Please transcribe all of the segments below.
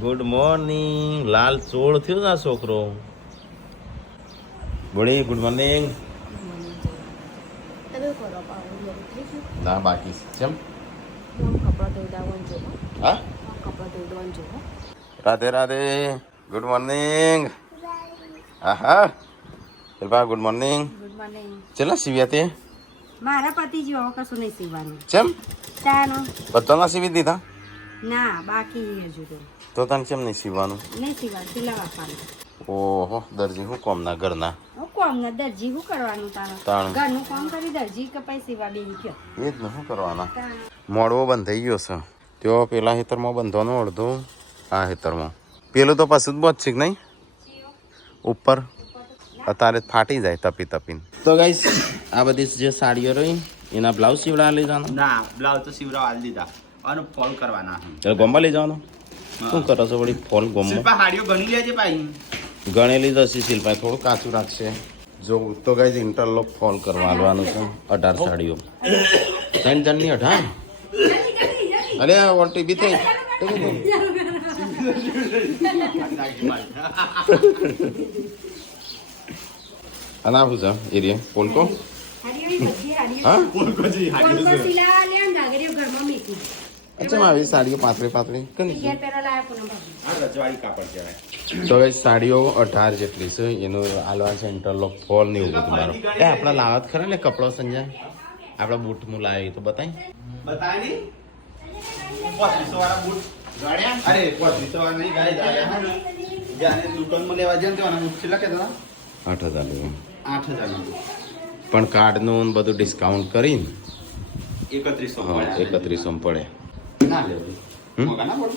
Good morning. લાલ ચોળ થયો ને આ છોકરો. Body good morning. ના બાકી છે. હા રાધે રાધે. Good morning. હા હા ગુડ મોર્નિંગ. ચલા સીવ્યા તે મારા પતિ જેવો કશું નહીં સીવાનું. ચેમ ચાનો બધાના સીવી દીધા? ના બાકી હજુ તો તને કેમ નહીં સીવવાનું? નહીં સીવાનું, સિલાવા આપવાનું. ઓહો દરજી હું કોમના ઘરના હું કોમ ને દરજી શું કરવાનું તાણ ઘરનું કામ કરી દરજી કપાઈ સીવા બેહી ગયો. એ જ ને શું કરવાના. મોડવો બંધ થઈ ગયો છે. તેઓ પેલા હેતરમાં બંધવાનું અડધો આ હેતરમાં. પેલું તો પાછું જ બહુ છે કે નહીં ઉપર અત્યારે ફાટી જાય તપી તપીને. તો ગાઈસ આ બધી જે સાડીઓ રહી એના બ્લાઉઝ સીવડા લઈ જવાનો? ના બ્લાઉઝ તો સીવડા આલી દીધા અને ફોલ કરવાના. ચાલ ગોમમાં લઈ જવાનો. શું કરો છો વળી ફોલ ગોમમાં? શિલ્પા હાડીઓ ગણી લેજે ભાઈ. ગણેલી જશે શિલ્પા, થોડું કાચું રાખશે. જો તો ગાઈસ ઇન્ટરલોક ફોલ કરવા આલવાનું છે 18 સાડીઓ. 3 જણની 18. અરે આ ઓટી બી થઈ અને આવું છે એરિયા પોલકો. હા અચ્છા આવી સાડીઓ પાતળી પાતળી તો હવે સાડીઓ 18 જેટલી છે. એનું આલવા છે ઇન્ટરલોક ફોલ ને એવું બધું. મારો એ આપણા લાવત ખરા ને કપડો સંજય આપણા બૂટ હું લાવી તો બતાય બતાય નહીં 3500 વાળા બૂટ ગાડ્યા. અરે 3500 વાળા નહીં ગાડ્યા. જાને દુકાનમાં લેવા જાય તો બૂટ કેટલા કહેતા 8000 લેવું 8000 પણ કાર્ડનું બધું ડિસ્કાઉન્ટ કરીને 3100 3100 પડે. ના લેવું મોગા ના પડે.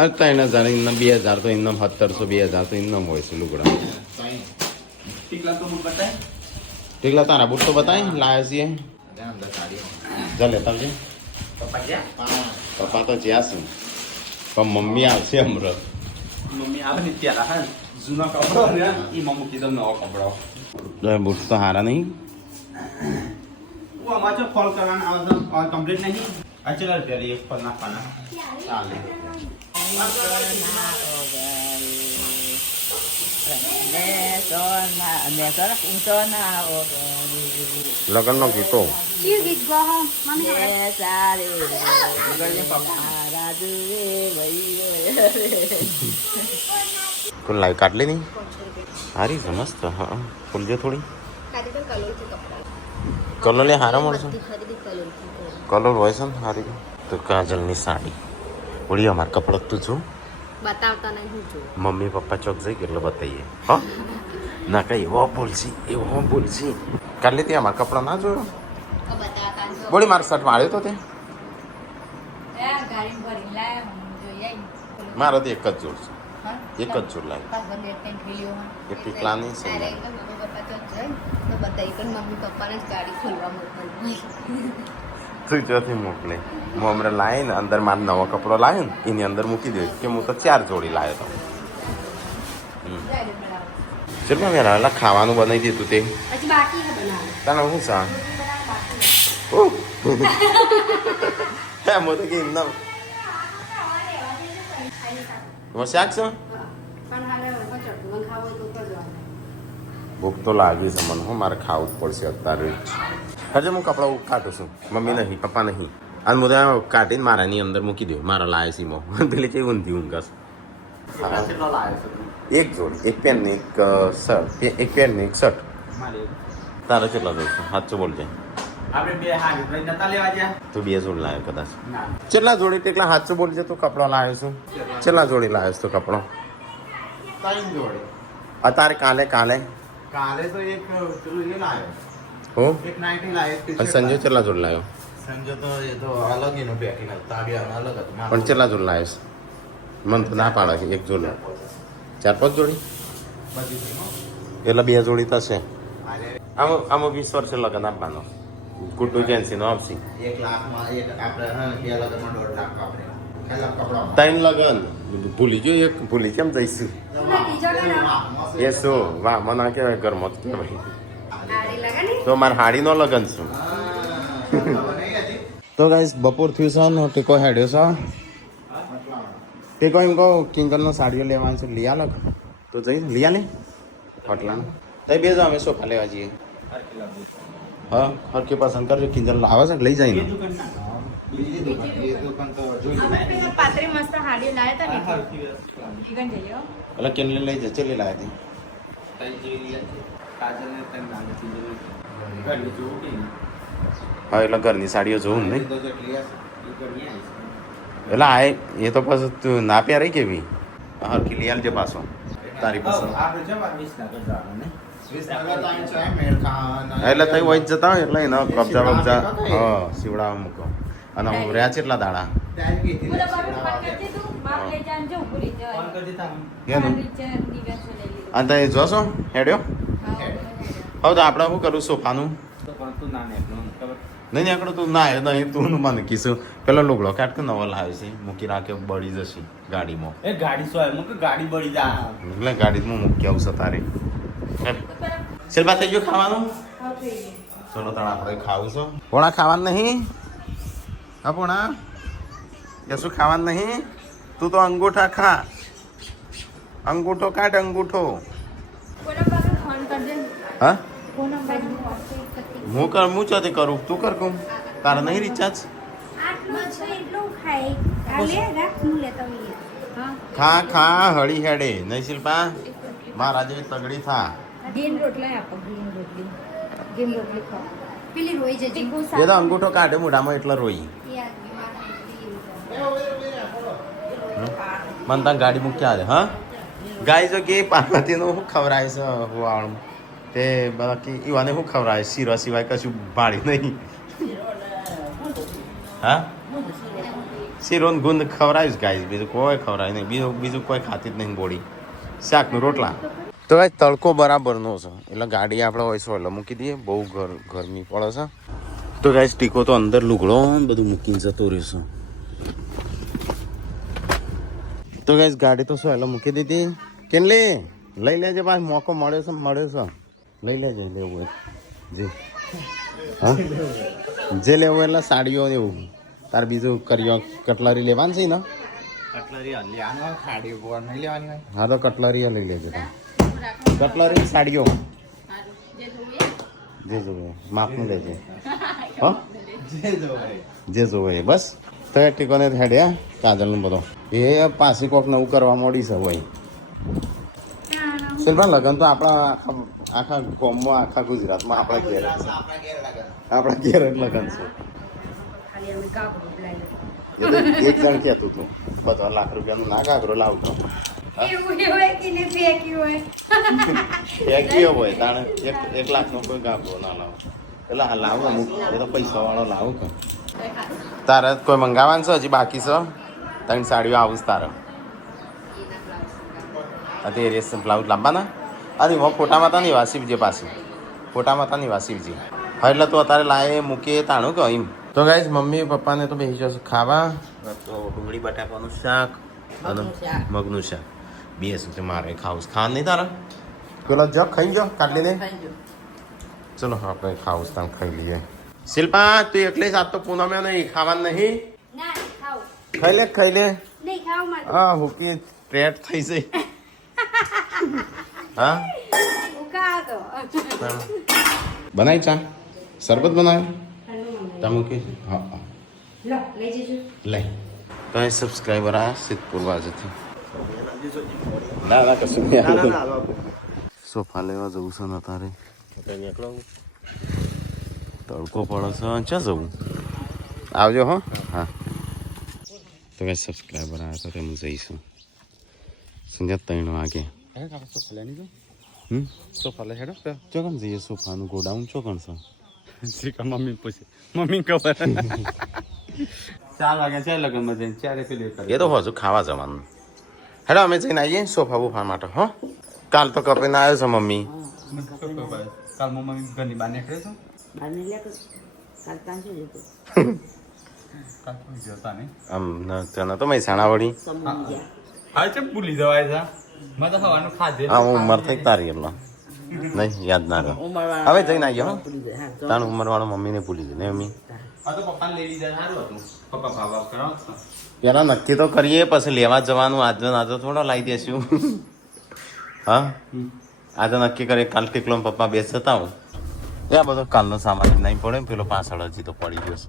અરે 3000 ઇન્નમ 2000 તો ઇન્નમ 1700 2000 તો ઇન્નમ હોય છે લુગડા. ટીકલા તો બૂટ બતાય. ટીકલા તારા બૂટ તો બતાય લાયા છીએ. અંદર સાડી જા લેતા આવજે. પપ્પા ગયા પપ્પા તો જ્યાં છે પણ મમ્મી આવશે હમણાં. મમ્મી આવે ને ત્યાં હા જૂના કપડો ને એમાં મૂકી દો નવો કપડો. બૂટ તો હારા નહીં. वो हमारे फॉल करवाना और कंप्लीट नहीं अच्छा रुपया लिए फॉल ना पाना चाले લગન નો ગીતો કોઈ લાઈ કાઢલી નહીં હારી છે મસ્ત. હા ખુલજે થોડી. કલર લે હારા મળશે. કલર હોય છે ને હારી. તો કાજલની સાડી ઓળી અમાર કપડો તું છું બતાવતા નહીં જો મમ્મી પપ્પા ચોક જઈ એટલે બતાવીએ. હા ના કઈ એવો બોલશી એવો બોલશી. કાલે ત્યાં અમારા કપડા ના જોયો બોલી મારો શર્ટ વાળ્યો તો તે મારો તો એક જ જોડ છે. એક જ જોડ લાવ્યો. એ પીકલાની છે તું ચોથી મોકલે. હું હમણાં લાવી ને અંદર મારો નવો કપડો લાવ્યો ને એની અંદર મૂકી દઉં કે હું તો 4 જોડી લાવ્યો તો. ચલ મેં રહેલા ખાવાનું બનાવી દીધું તે તને શું સા એમ તો કે એમના શાક છે. ભૂખ તો લાગી છે મને. હું મારે ખાવું જ પડશે અત્યારે જ. હજુ હું કપડાં કાઢું છું. મમ્મી નહીં પપ્પા નહીં. અને હું કાઢીને મારાની અંદર મૂકી દઉં. મારા લાય સીમો પેલી કેવી ઊંધી ઊંઘાશ. એક જોડી એક પેન ને એક શર્ટ એક પેન ને એક શર્ટ. તારે કેટલા જોડશે સાચું બોલજે. આપણે બે હાડી ભાઈ નતા લેવા ગયા. તું 2 જોડી લાવ્યો કદાચ. કેટલા જોડી તેટલા સાચું બોલજે. તું કપડો લાવ્યો છું કેટલા જોડી લાવ્યો તું કપડો? 3 જોડી. અત્યારે કાલે કાલે કાલે તો એક પેલું એ લાવ્યો. હો એક નાઇટી લાવ્યો. અને સંજય કેટલા જોડી લાવ્યો? સંજય તો એ તો અલગ એનો પેકિંગ હતું. તાબિયા અલગ હતું. પણ કેટલા જોડી લાવ્યો? મને તો ના પાડે કે એક જોડી 4-5 જોડી એટલે 2 જોડી થશે. આમાં 20 વર્ષે લગન આપવાનો. કુટુ એજન્સીનો આપશે 1 લાખમાં એક આપણે 2 લગનમાં 1.5 લાખ આપણે ખાલી કપડા 3 લગન ભૂલી જો એક ભૂલી કેમ જઈશું એ શું વાહ મને કહેવાય ઘરમાં જ કહેવાય. તો મારે હાડીનો લગન છું. તો ગાઈસ બપોર થયું છે ને ટેકો હેડ્યો છે તે કોઈ એમ કહો કિંગલનો સાડીઓ લેવાનો છે લઈ આલો તો જઈ લઈ આલે હોટલાનો તઈ બે જો અમે સોફા લેવા જઈએ હા હરકી પસંદ કરજો કિંજલ લાવે છે લઈ જાય ને પેલા પાતળી મસ્ત હાડીઓ લાયા હતા ને ચિકન જઈએ હો. એટલે કેને લઈ જાય ચેલી લાવી હતી હા એટલે ઘરની સાડીઓ જોઉં નહીં એટલે આ એ તો પછી તું ના પ્યારી કેવી હરકી લઈ આલજે પાછો તારી પસંદ એટલે તઈ વહી જ જતા હોય એટલે એનો કબજા બબજા હા સીવડાવવા મૂકો અને હું રહ્યા છે એટલા દાડા બોલો બાબુ ફોન કરજે તું બાપ લઈ જાન જો પૂરી જાય અને તઈ જોશો હેડ્યો હવે તો આપણે શું કરું સોફાનું નહીં આકડો તું ના નહીં તું મને કીશું પેલો લુગડો કાઢ કે નવો લાવે છે મૂકી રાખે બળી જશે ગાડીમાં એ ગાડી સો મૂકે ગાડી બળી જાય એટલે ગાડીમાં મૂકી આવશે તારે શિલ્પા થઈ ગયું ખાવાનું ચલો તાણ આપણે ખાવું છો પોણા ખાવાનું નહીં હા પોણા કે શું ખાવાનું નહીં તું તો અંગૂઠા ખા અંગૂઠો કાઢ અંગૂઠો બોલો બાબુ ફોન કરજે હા ફોન નંબર હું ચોથી કરું તું કર કહું તારે નહીં રિચાર્જ આટલું છે એટલું ખાય આલે રાખ હું લેતો હોઈએ હા ખા ખા હળી હેડે નહીં શિલ્પા મારા જેવી તગડી થા ગેન રોટલા આપો ગેન રોટલી ખાઓ પેલી રોઈ જજે એ તો અંગૂઠો કાઢે મોઢામાં એટલે રોઈ મને ત્યાં ગાડી મૂક્યા છે હા ગાય જો કે પાર્વતીનું શું ખવડાય છે હુવાળું તે બાકી ઈવાને શું ખવડાય શીરો સિવાય કશું ભાડી નહીં હા શીરો ગુંદ ખવડાયું જ ગાય બીજું કોઈ ખવડાય નહીં બીજું કોઈ ખાતી જ નહીં બોડી શાકનું રોટલા તો ભાઈ તડકો બરાબરનો છે એટલે ગાડી આપણે હોય સોલો મૂકી દઈએ બહુ ગરમી પડે છે તો ગાય ટીકો તો અંદર લુગડો બધું મૂકીને જતો રહેશે તો ગાય ગાડી તો સોલો મૂકી દીધી કેમ લઈ લેજે ભાઈ મોકો મળ્યો છે લઈ લેજે લેવું હોય જે હા જે લેવું એટલે સાડીઓ એવું તાર બીજું કરીઓ કટલરી લેવાની છે ને કટલરી લેવાનું ખાડી બોર નહીં લેવાની હોય હા તો કટલરી લઈ લેજે તમે કટલરી સાડીઓ જે જોવે માપનું લેજે હા જે જોવે બસ તો ટીકોને હેડ્યા કાજલનું બધો એ પાછી કોક નવું કરવા માંડી છે હોય શિલ્પા લગન તો આપણા આખા ગામમાં આખા ગુજરાતમાં આપણા ઘેર આપણા ઘેર જ લગન છે એ તો એક જણ કહેતું હતું 50 લાખ રૂપિયાનું ના ઘાઘરો લાવતો ફેંક્યો હોય તાણે 1 લાખનો કોઈ ઘાઘરો ના લાવો એટલે હા લાવો અમુક એ તો પૈસા વાળો લાવો કે તારે કોઈ મંગાવવાનું છે હજી બાકી છે 3 સાડીઓ આવું તારે તે રેસ બ્લાઉઝ લાવવાના અરે હું ફોટામાં તા નહીં વાસીવજે પાછી ફોટામાં તા નહીં વાસીવજે હા એટલે તું અત્યારે લાવે મૂકીએ તાણું કે એમ તો ગાઈસ મમ્મી પપ્પાને તો બેસી જશે ખાવા તો ડુંગળી બટાકાનું શાક અને મગનું શાક બે સુધી મારે ખાવું ખાવાનું નહીં તારા પેલો જગ ખાઈ ગયો કાઢી દે ચલો આપણે ખાવું તાણ ખાઈ લઈએ શિલ્પા તું એકલી સાત તો પૂનમે નહીં ખાવાનું નહીં ખાઈ લે હા હુકી ટ્રેટ થઈ જઈ હા બનાવી ચા શરબત બનાવ્યો તમે કે હા લઈ તો એ સબસ્ક્રાઈબર આ સિદ્ધપુર બાજુથી ના કશું નહીં સોફા લેવા જવું છે ને તારે તડકો પડે છે ક્યાં જવું આવજો હો હા તો કઈ સબસ્ક્રાઈબર આવ્યા તો તેમ જઈશું સંજ્યા 3 વાગે સોફા લે હેડો ચોકન જઈએ સોફાનું ગોડાઉન ચોકન છે મમ્મી પૂછે મમ્મી ખબર 4 વાગ્યા છે લગનમાં જઈને ચારે પેલી એ તો હજુ ખાવા જવાનું હેડો અમે જઈને આવીએ સોફા બુફા માટે હો કાલ તો કપીને આવ્યો છે મમ્મી કાલ મમ્મી ઘરની બહાર નીકળે છે આમ તને તો મહેસાણા વળી હા છે ભૂલી જવાય છે મેં તો ખાવાનું ખાધે હા ઉંમર થઈ તારી એટલે નહીં યાદ ના રહે હવે જઈને આવીએ હો તાણ ઉંમર વાળો મમ્મીને ભૂલી ગઈ ને મમ્મી હા તો પપ્પાને લઈ લીધા સારું હતું પપ્પા ભાવ કરાવો પેલા નક્કી તો કરીએ પછી લેવા જવાનું આજે થોડો લાવી દેશું હા આજે નક્કી કરીએ કાલ ટીકલો પપ્પા બેસ જતા હું એ આ બધો કાલનો સામાન જ નહીં પડે પેલો પાછળ હજી તો પડી ગયો છે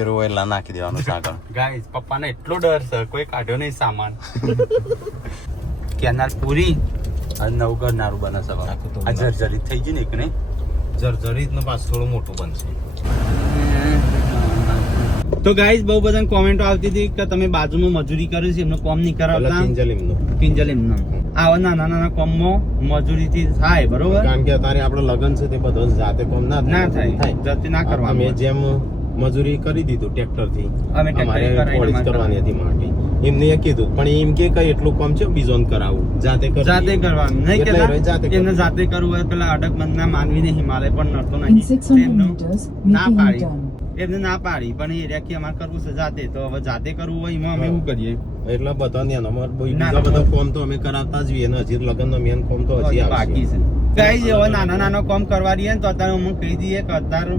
એ રોવેલા નાખી દેવાનું છે આગળ ગાઈસ પપ્પાને એટલો ડર છે કોઈ કાઢ્યો નહીં સામાન કેનાર પૂરી આ નવું કરનારું બને છે આ જર્જરિત થઈ ગઈ ને એક નહીં જર્જરિત નો પાછું થોડું મોટું બનશે તો ગાઈસ બહુ બધા કોમેન્ટો આવતી હતી કે તમે બાજુમાં મજૂરી કરી છે એમનો કોમ નહીં કરાવતા કિંજલ એમનો આવા નાના નાના કોમમાં મજૂરીથી થાય બરોબર કારણ કે અત્યારે આપણો લગન છે તે બધો જાતે કોમ ના થાય જાતે ના કરવા અમે જેમ મજૂરી કરી દીધું ટ્રેક્ટર થી અમે પોલીસ કરવાની હતી માટી એમને એ કીધું પણ એમ કે કઈ એટલું કામ છે બીજો કરાવું જાતે કરવાનું નહીં કે એમને જાતે કરવું હોય પેલા અડક બંધના માનવીને હિમાલય પણ નડતો નહીં ના પાડી એમને ના પાડી પણ એ રહ્યા કે અમારે કરવું છે જાતે તો હવે જાતે કરવું હોય એમાં અમે શું કરીએ એટલે બધા ને અમારે બીજા બધા કોમ તો અમે કરાવતા જ ને હજી લગન નો મેન કોમ તો હજી બાકી છે કઈ હવે નાના નાના કોમ કરવા રહીએ ને તો અત્યારે અમે કહી દઈએ કે અત્યારે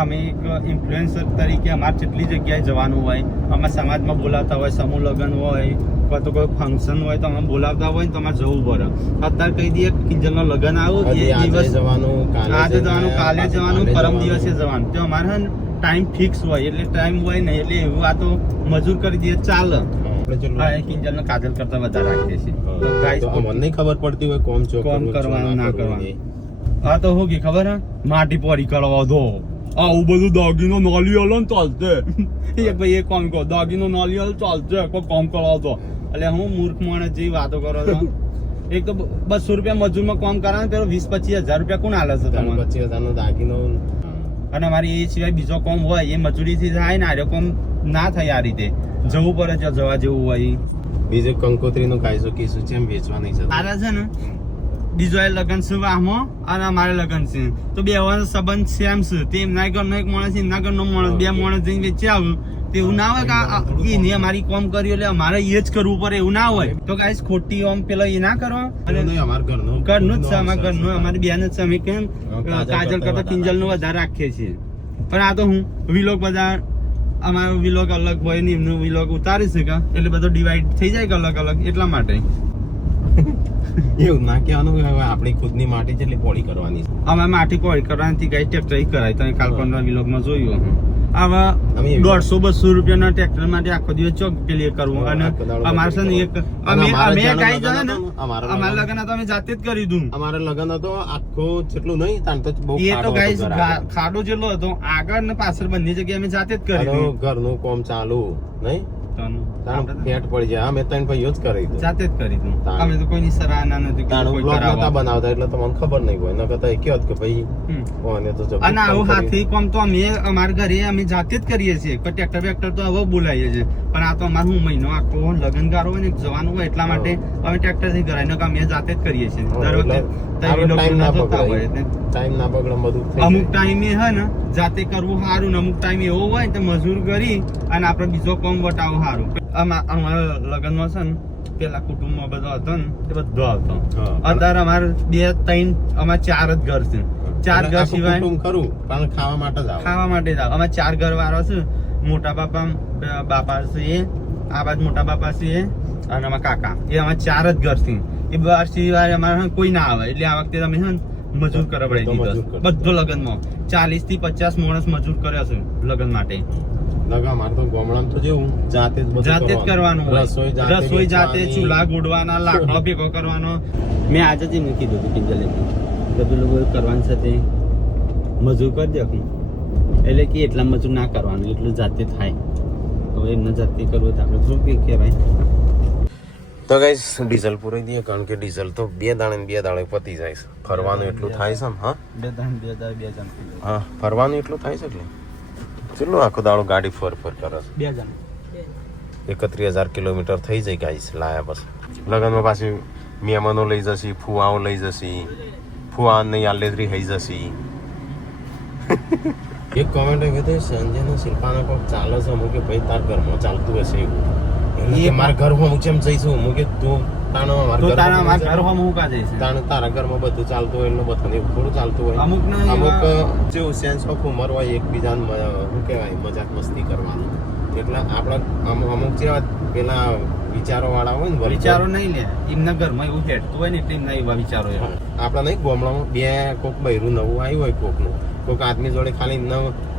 અમે એક ઇન્ફ્લુએન્સર તરીકે અમારે જેટલી જગ્યાએ જવાનું હોય અમે સમાજમાં બોલાવતા હોય સમૂહ લગ્ન હોય અથવા તો કોઈ ફંક્શન હોય તો અમે બોલાવતા હોય ને તો અમારે જવું પડે અત્યારે કહી દઈએ કિંજલનો લગ્ન આવું એ દિવસ આજે જવાનું કાલે જવાનું પરમ દિવસે જવાનું તો અમારે ટાઈમ ફિક્સ હોય એટલે ટાઈમ હોય ને એટલે એવું આ તો મજૂર કરી દઈએ ચાલે કિંજલનો કાજલ કરતા વધારે રાખીએ છીએ મને ખબર પડતી હોય કોમ કરવાનું ના કરવાનું આ તો શું કે ખબર હે માટી પોરી કરવા દો આવું બધું દાગીનો નોલી હલો ને ચાલશે એક ભાઈ એ કોમ કહો દાગીનો નોલી હલ ચાલશે કોઈ કોમ કરાવતો એટલે હું મૂર્ખ માણસ જેવી વાતો કરો છો એક તો 200 રૂપિયા મજૂરમાં કોમ કરાવે પેલો 20-25 હજાર રૂપિયા કોણ હાલે છે તમને 25,000 નો દાગીનો અને અમારી એ સિવાય બીજો કોમ હોય એ મજૂરીથી થાય ને આર્યો કોમ ના થાય આ રીતે જવું પડે છે જવા જેવું હોય બીજું કંકોત્રી નું કાયસો કીશું છે એમ વેચવા નહીં જતા આરે છે ને બીજો એ લગન છે વાહમાં અને અમારે લગન છે તો બે સંબંધ સેમ છે તે એમના ઘરનો એક માણસ એમના ઘરનો માણસ બે માણસ જઈને વેચી આવ્યું તો એવું ના હોય કે એને અમારી કોમ કર્યું એટલે અમારે એ જ કરવું પડે એવું ના હોય તો ગાઈસ ખોટી ઓમ પેલો એ ના કરવા અને અમારા ઘરનું જ છે અમારા ઘરનું અમારી બેન જ છે અમે કેમ કાજલ કરતા કિંજલ નું વધારે રાખીએ છીએ પણ આ તો હું વિલોગ બધા અમારો વિલોગ અલગ હોય ને એમનું વિલોગ ઉતારી શકે એટલે બધો ડિવાઈડ થઈ જાય અલગ અલગ એટલા માટે એવું ના કહેવાનું હવે આપણી ખુદની માટી જેટલી પોળી કરવાની અમે માટી પોળી કરવાની ગાય ટ્રેક્ટર કરાય તમે કાલ 15 વિલોગમાં જોયું આવા 150-200 રૂપિયાના ટ્રેક્ટર માટે આખો દિવસ ચોક પેલી કરવું અને અમારે છે ને એક અમે ગાય જાય ને અમારા લગન તો અમે જાતે જ કરી દઉં અમારા લગન હતો આખો જેટલું નહીં તાણ તો બહુ એ તો ગાય ખાડો જેટલો હતો આગળ ને પાછળ બંને જગ્યાએ અમે જાતે જ કરી દઉં ઘરનું કામ ચાલુ નહીં પેટ પડી જાય અમે ત્રણ ભાઈઓ જ કરી દઉં જાતે જ કરી દઉં અમે તો કોઈની સરાહના નથી બનાવતા એટલે તમને ખબર નહીં હોય નકર તો કયો કે ભાઈ કોને તો અને આવું હાથી કોમ તો અમે અમારા ઘરે અમે જાતે જ કરીએ છીએ કોઈ ટ્રેક્ટર તો હવે બોલાવીએ છીએ પણ આ તો અમારું મહિનો આખો લગનગારો હોય ને જવાનું હોય એટલા માટે અમે ટ્રેક્ટર થી કરાય નકર અમે જાતે જ કરીએ છીએ દર વખતે ટાઈમ ના બગડે બધું અમુક ટાઈમે હે ને જાતે કરવું સારું ને અમુક ટાઈમ એવો હોય તો મજૂર કરી અને આપણે બીજો કોમ વટાવો સારું અમારા લગ્નમાં છે ને પેલા કુટુંબમાં બધો હતો ને એ બધો આવતો અત્યારે અમારે 2-3 અમારે 4 જ ઘર છે 4 ઘર સિવાય ખરું પણ ખાવા માટે જ આવો અમારે 4 ઘર વાળો છે મોટા બાપા છે આ બાજુ મોટા બાપા છે અને અમારા કાકા એ અમારે 4 જ ઘર છે એ બાર સિવાય અમારે કોઈ ના આવે એટલે આ વખતે તમે છે ને મજૂર કરાવડાવી દીધો બધો લગ્નમાં 40-50 માણસ મજૂર કર્યા છે લગ્ન માટે જાતે જ કરવાનું રસોઈ જાતે ચૂલા ગોડવાના લાકડા ભેગો કરવાનો મેં આજે જ એમને કીધું હતું કિંજલે બધું લોકો કરવાનું છે તે મજૂર કરી દે એટલે કે એટલા મજૂર ના કરવાનું એટલું જાતે થાય હવે એમને જાતે કરવું તો આપણે શું કહેવાય તો ગાઈસ ડીઝલ પૂરી દઈએ કારણ કે ડીઝલ તો 2 દાડે પતી જાય છે ફરવાનું એટલું થાય છે હા 2 દાડે હા ફરવાનું એટલું થાય છે એટલે કેટલું આખો દાડો ગાડી ફર કરે છે 2 જણ 31,000 કિલોમીટર થઈ જાય ગાઈસ લાયા બસ લગનમાં પાછી મહેમાનો લઈ જશી ફુવાઓ લઈ જશી ફુવા નહીં આલેદરી થઈ જશી એક કોમેન્ટ આવી હતી સંજયનો શિલ્પાનો કોક ચાલે છે હું કે ભાઈ તાર ઘરમાં ચાલતું હશે એવું એ મારા ઘરમાં હું કેમ જઈશું હું કે તું તારા ઘરમાં બધું ચાલતું હોય એટલે બધાને થોડું ચાલતું હોય અમુક જેવું સેન્સ ઓફ હ્યુમર હોય એકબીજાને શું કહેવાય મજાક મસ્તી કરવાનું એટલે આપણા અમુક જેવા પેલા વિચારો વાળા હોય ને વિચારો નહીં લે એમના ઘરમાં એવું હેઠતું હોય ને એટલે એમના એવા વિચારો એવા. આપણા નહીં ગામડામાં બે કોક બૈરું નવું આવ્યું હોય કોકનું કોઈક આદમી જોડે ખાલી એમને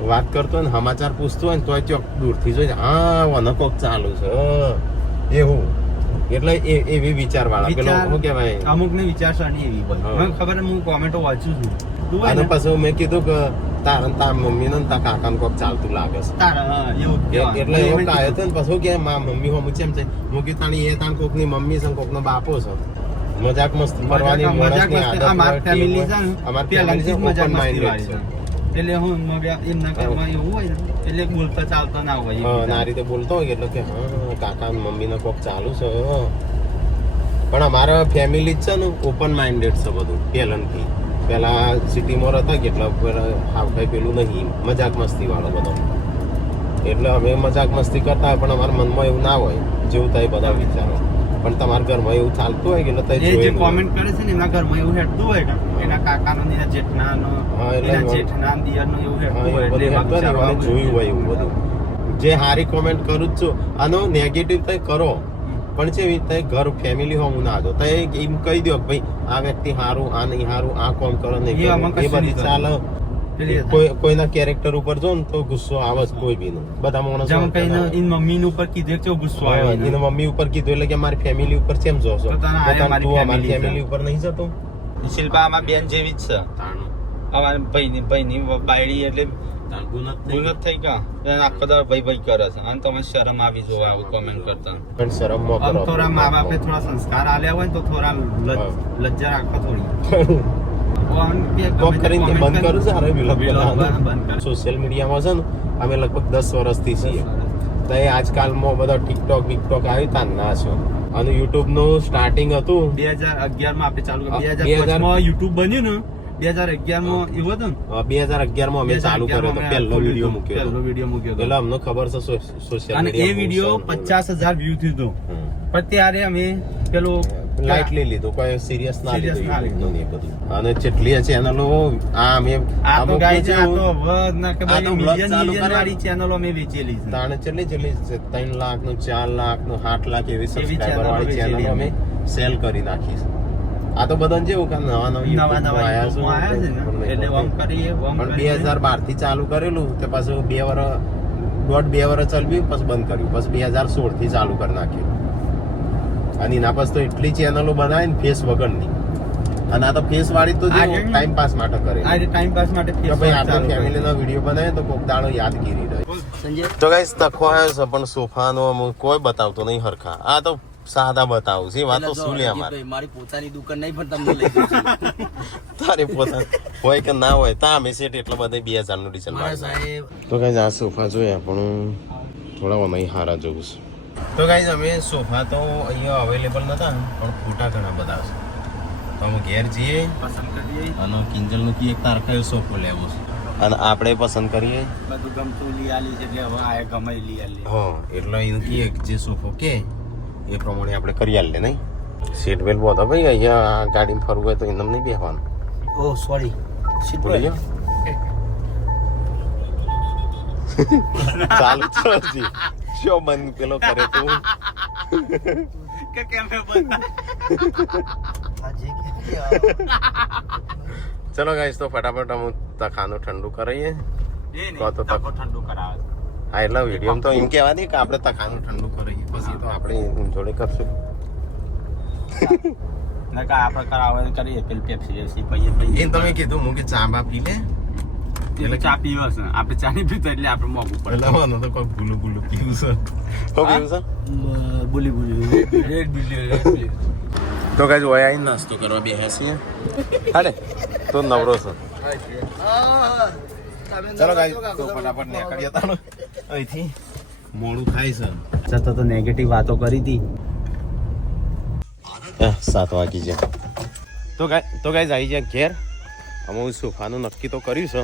વાત કરતો હોય ને સમાચાર પૂછતો હોય ને તોય ચોક દૂરથી જોઈ હા વનો કોક ચાલુ છે એવું એટલે એવી વિચાર વાળા પેલો શું કહેવાય અમુક ને વિચારસરણી એવી હોય મને ખબર હું કોમેન્ટો વાંચું છું અને પછી મેં કીધું કે તાર મમ્મી ને તાર કાકા કોક ચાલતું લાગે છે એટલે એવું કાયો છે ને પછી કે મમ્મી હમ છે એમ છે હું કીધું તાણી એ તાણ કોક ની મમ્મી છે કોક નો બાપો છે મજાક મસ્તી કરવાની અમારી ફેમિલી છે ને પહેલાથી મજાક મસ્તી વાળી છે એટલે હું એમના ઘરમાં એવું હોય ને એટલે બોલતા ચાલતા ના હોય આ રીતે બોલતો હોય એટલે કે હા કાકા મમ્મી ને કોક ચાલુ છે પણ અમારા ફેમિલી જ છે ને ઓપન માઇન્ડેડ છે બધું પહેલાથી પેલા સિટીમાં હતા કેટલા હાવ કઈ પેલું નહીં મજાક મસ્તી વાળો બધો એટલે અમે મજાક મસ્તી કરતા પણ અમારા મનમાં એવું ના હોય જેવું થાય બધા વિચારો પણ તમારા ઘરમાં એવું ચાલતું હોય કે એટલે જે કોમેન્ટ કરે છે ને એના ઘરમાં એવું હેડતું હોય ને એના કાકાનો ને એના જેઠનાનો એના જેઠના દિયરનો એવું હેડતું હોય એટલે જોયું હોય એવું બધું જે હારી કોમેન્ટ કરું જ છું આનો નેગેટિવ તો કરો પણ છે તે ઘર ફેમિલી હોમ ના દો તો એમ કહી દો ભાઈ આ વ્યક્તિ હારું આ નહીં હારું આ કોમ કરો નહીં એ બધી ચાલે કોઈના કેરેક્ટર ઉપર જો ને તો ગુસ્સો આવે જ કોઈ બી નો બધા માણસો મમ્મી ઉપર કીધું કે ગુસ્સો આવ્યો એના મમ્મી ઉપર કીધું એટલે કે મારી ફેમિલી ઉપર કેમ જોશો તું અમારી ફેમિલી ઉપર નહીં જતો શિલ્પા આમાં બેન જેવી જ છે અમારી ભાઈની બાયડી એટલે ગુનત થઈ ગયા આખો દાડો ભાઈ કરે છે અને તમે શરમ આવી જોવા આવું કોમેન્ટ કરતા પણ શરમ માં કરો થોડા મા બાપે થોડા સંસ્કાર આલ્યા હોય તો થોડા લજ્જા રાખો થોડી બંધ કરું છું સોશિયલ મીડિયામાં છે ને અમે લગભગ 10 વર્ષથી છીએ તો એ આજકાલમાં બધા ટિકટોક વિકટોક આવી તા ના છો અને યુટ્યુબ નું સ્ટાર્ટિંગ હતું 2011 માં આપણે ચાલુ 2005 માં યુટ્યુબ બન્યું ને 2011 માં એવું હતું 2011 માં અમે ચાલુ કર્યો તો પહેલો વિડિયો મૂક્યો એટલે અમને ખબર છે સોશિયલ અને એ વિડિયો 50,000 વ્યૂ થયો પણ ત્યારે અમે પેલું લાઇટલી લીધું કોઈ સિરિયસ ના લીધું એ બધું અને જેટલી ચેનલો આ અમે આ તો ગાય છે આ તો વધ ના કે ભાઈ મિલિયન વાળી ચેનલો અમે વેચેલી છે તાણે કેટલી 3 લાખ નું 4 લાખ નું 8 લાખ એવી સબસ્ક્રાઇબર વાળી ચેનલ અમે સેલ કરી નાખી છે આ તો બધાને જેવું કે નવા આયા છે એટલે ઓમ કરીએ પણ 2012 થી ચાલુ કરેલું તે પાછું 2 વર્ષ ચાલ્યું પછી બંધ કર્યું પછી 2016 થી ચાલુ કરી નાખ્યું અને એના પછી તો એટલી ચેનલો બનાવી ને ફેસ વગરની અને આ તો ફેસ વાળી તો ટાઈમ પાસ માટે કરે ટાઈમ પાસ માટે ભાઈ આપણે ફેમિલીનો વિડીયો બનાવે તો કોક દાડો યાદગીરી રહે તો ગાઈસ તખો આવ્યો છે પણ સોફાનો કોઈ બતાવતો નહીં હરખા આ તો સાદા બતાવું છે વાત તો શું લે અમારે મારી પોતાની દુકાન નહીં પણ તમને લઈ જઈશું તારે પોતાની હોય કે ના હોય તા અમે સેટ એટલે બધે 2000 નું ડીઝલ મારે તો ગાઈસ આ સોફા જોયા પણ થોડા નહીં હારા જોવું છે તો ગાઈસ અમે સોફા તો અહીંયા અવેલેબલ નતા પણ ફોટા ઘણા બધા છે તો અમે ઘેર જઈએ પસંદ કરીએ અને કિંજલ નું એક તારખાયો સોફો લેવો છે અને આપણે પસંદ કરીએ બધું ગમતું લઈ આલી છે એટલે હવે આ ગમે લઈ આલી હા એટલે એનું કે જે સોફો કે એ પ્રમાણે આપણે કરી આલે નહીં સીટ બેલ્ટ બોધો ભાઈ અહીંયા ગાડીમાં ફરવું હોય તો એમ નહીં બેસવાનું ઓ સોરી સીટ બેલ્ટ ચાલુ છે શો બંધ પેલો કરે તું કે કેમ બંધ ચલો ગાઈસ તો ફટાફટ અમે તખાનું ઠંડુ કરાવીએ તો ઠંડુ કરાવે હા એટલે વિડીયો તો એમ કહેવા દે કે આપણે તખાનું ઠંડુ કરાવીએ પછી તો આપણે જોડે કરશું ના કા આપણે કરાવે કરીએ પેલી પેપ્સી જેવી પૈયે એ તમે કીધું હું કે ચા બા પી લે એટલે ચા પીવા છે આપણે ચા નહીં પીતા એટલે આપણે મોંઘું પડે લાવવાનો તો કોઈ ભૂલું પીવું છે તો પીવું છે બોલી રેડ બિલી તો ગાઈસ ઓય આઈ નાસ્તો કરવા બેહ્યા છીએ હાડે તો નવરો છે ચલો ગાઈસ તો ફટાફટ નીકળીએ તાનો અહીંથી મોડું થાય છે છતાં તો નેગેટિવ વાતો કરી હતી 7 વાગી છે તો ગાઈસ આવી જાય ઘેર અમે સોફાનું નક્કી તો કર્યું છે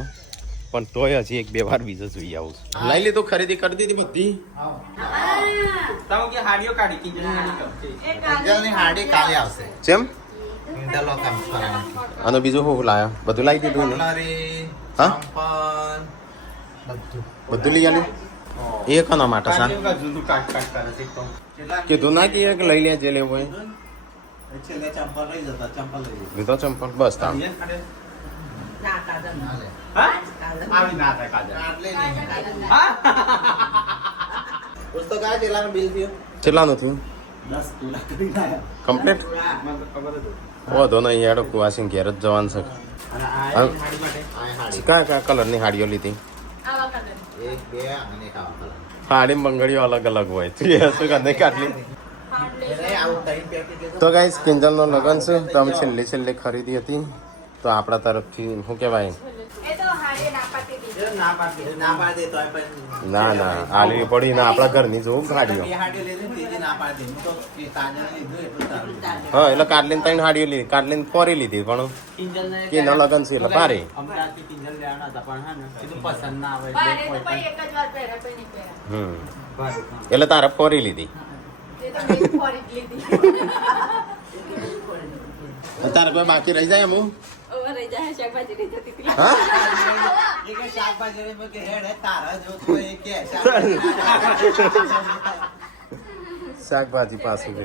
પણ તોય હજી 1-2 વાર બીજો જોઈ આવું છું લઈ લીધું ખરીદી કરી દીધી બધી તમે કે હાડીઓ કાઢી કિંજલની હાડી કાલે આવશે કેમ ઇન્ટરલોક કામ કરાવવાનું અને બીજું શું લાયા બધું લાવી દીધું ને હા બધું લઈ આલ્યું એ કોના માટે સા જુદું કાટ કરે છે તો કીધું ના કે એક લઈ લે જે લેવું હોય છેલ્લે ચંપલ લઈ જતા ચંપલ લઈ જતા લીધો ચંપલ બસ તામ આવી ના થાય કાજલ પુસ્તક આ જેલાનું બિલ થયું કેટલાનું થયું 10 પૂરા કરી નાખ્યા કમ્પ્લીટ મને ખબર જ વધો નહીં યાર કુવાસી ઘેર જ જવાનું છે અને આ હાડી માટે આ હાડી કયા કલરની હાડીઓ લીધી એક બે અને એક આવા કલર હાડી બંગડીઓ અલગ અલગ હોય તું એ શું કાંઈ કાઢલી આવું ત્રણ પેકેટ તો ગાઈસ કિંજલનો લગન છે તો અમે છેલ્લી ખરીદી હતી તો આપણા તરફથી શું કહેવાય ના પાડી દે તો પણ ના ના આલવી પડી ને આપણા ઘરની જોવું હાડીઓ બે હાડી લીધી ત્રીજી ના પાડી દે હું તો એ તાજા લીધું એટલું સારું હા એટલે કાટલીને ત્રણ હાડીઓ લીધી કાટલીને ફોરી લીધી પણ કે ન લગન છે એટલે પારે અમદાવાદથી કિંજલ લેવાના હતા પણ હા ને કીધું પસંદ ના આવે એટલે કોઈ પણ એટલે તારે ફોરી લીધી તારે કોઈ બાકી રહી જાય હું હા એ કે શાકભાજી રે કે હેડ હે તારા જો તો એ કે શાકભાજી પાછું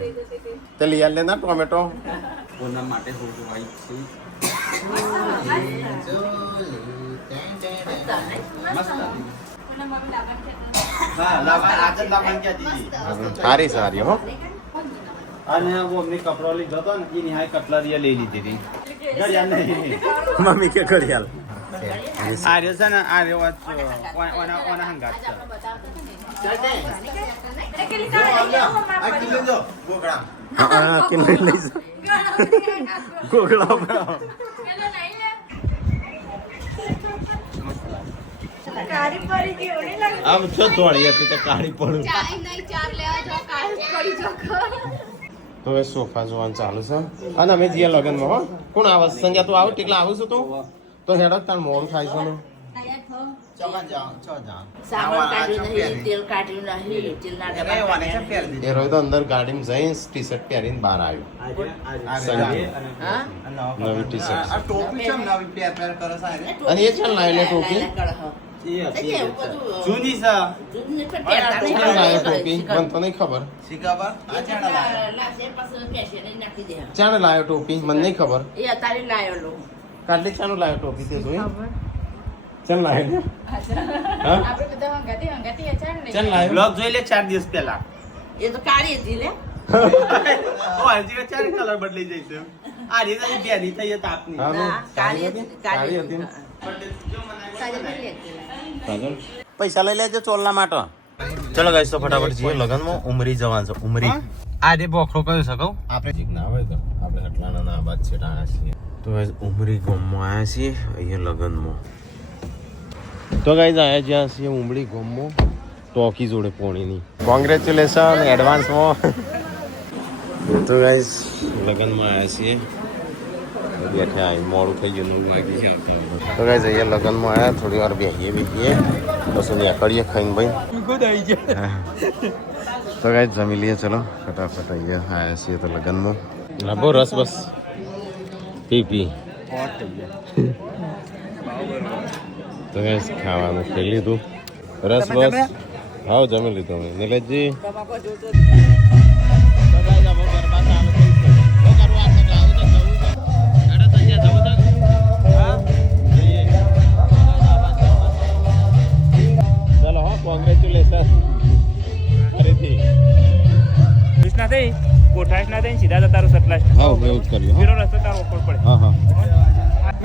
તે લઈ આલ લેના ટોમેટો પૂનમ માટે હોજો ભાઈ હા લાવા આજે લાવન કે દીધી સારી સારી હો અને वो हमने कपड़ा લીધો તો ને એની હાઈ કટલરી લઈ લીધી હતી ઘડિયાળ નહીં મમ્મી કે ઘડિયાળ આર્યો છે ને આર્યો ઓના હંગાત છે હા કે લઈ લઈ ગોગળા આમ છો થોડી હતી તો કાળી પડું તો હવે સોફા જોવાનું ચાલુ છે અને અમે જઈએ લગનમાં હો કોણ આવે સંજ્ઞા તું આવે ટીકલા આવું છું તું તો હેડો તાર મોડું થાય છે ને એ રોજ તો અંદર ગાડીમાં જઈને ટી શર્ટ પહેરીને બહાર આવ્યો નવી ટી શર્ટ અને એ ચાલ લાવી લે ટોપી જૂની છે ચાલ લાવ્યો ટોપી મને તો નહીં ખબર ચાલ લાવ્યો ટોપી મને નહીં ખબર કાટલી ચાનું લાવ્યો ટોપી તે જોઈ ચાલ લાવ્યો હા ચાલ લાવ્યો બ્લોગ જોઈ લે 4 દિવસ પહેલા એ તો કાળી હતી લે ઓ હજી 4 કલર બદલી જઈશે આ રીતે બેની થઈ તાપની હા નો કાળી કાળી હતી ને. કાજલ પૈસા લઈ લેજો ચોલના માટે ચલો ગાઈસ તો ફટાફટ જઈએ લગનમાં ઉમરી જવાનું છે ઉમરી આજે બોખરો કયો શકો આપણે ના હોય તો આપણે હટલાના ના બાદ છે ટાણા છીએ તો ગાઈસ ઉમરી ગામમાં આવ્યા છીએ અહીંયા લગનમાં તો ગાઈસ આયા જ્યાં છીએ ઉમરી ગામમાં ટોકી જોડે પોણીની કોંગ્રેચ્યુલેશન એડવાન્સમાં તો ગાઈસ લગનમાં આવ્યા છીએ બેઠા આવી મોડું થઈ ગયું 9 વાગી છે તો ગાઈસ અહીંયા લગનમાં આવ્યા થોડી વાર બેહીએ પછી નીકળીએ ખાઈને ભાઈ તો ગાઈસ જમી લઈએ ચલો ફટાફટ અહીંયા આવ્યા છીએ તો લગનમાં લાભો રસ બસ પી તો ગાઈસ ખાવાનું ખાઈ લીધું રસ બસ હા જમી લીધું અમે નીલેશજી કોંગ્રેચ્યુલેશન ફરીથી ના થઈ કોઠાશ ના થઈ સીધા જતા રહો સતલાશ હા એવું જ કર્યું પીરો રસ્તો તારો ઉપર પડે હા હા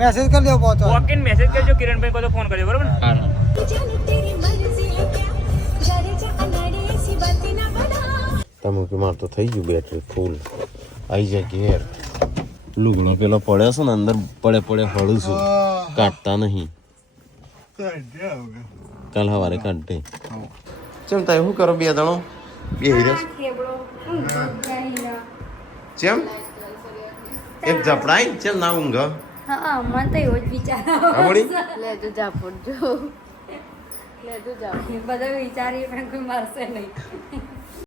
મેસેજ કરી દેવો પહોંચો વોકિંગ મેસેજ કરજો કિરણભાઈ કો તો ફોન કરજો બરોબર હા તમે કે માર તો થઈ ગયું બેટરી ફૂલ આવી જાય ઘેર લુગડો પેલો પડ્યો છે ને અંદર પડે હળું છું કાઢતા નહીં કાલ સવારે કાઢે ચમ તાય શું કરો બે દણો બે હીરસ ચમ એક ઝપડાય ચમ ના ઊંઘ હા મને તો એવો જ વિચાર આવડી લે તું જા ફૂટ જો લે તું જા બધા વિચારી પણ કોઈ મારશે નહીં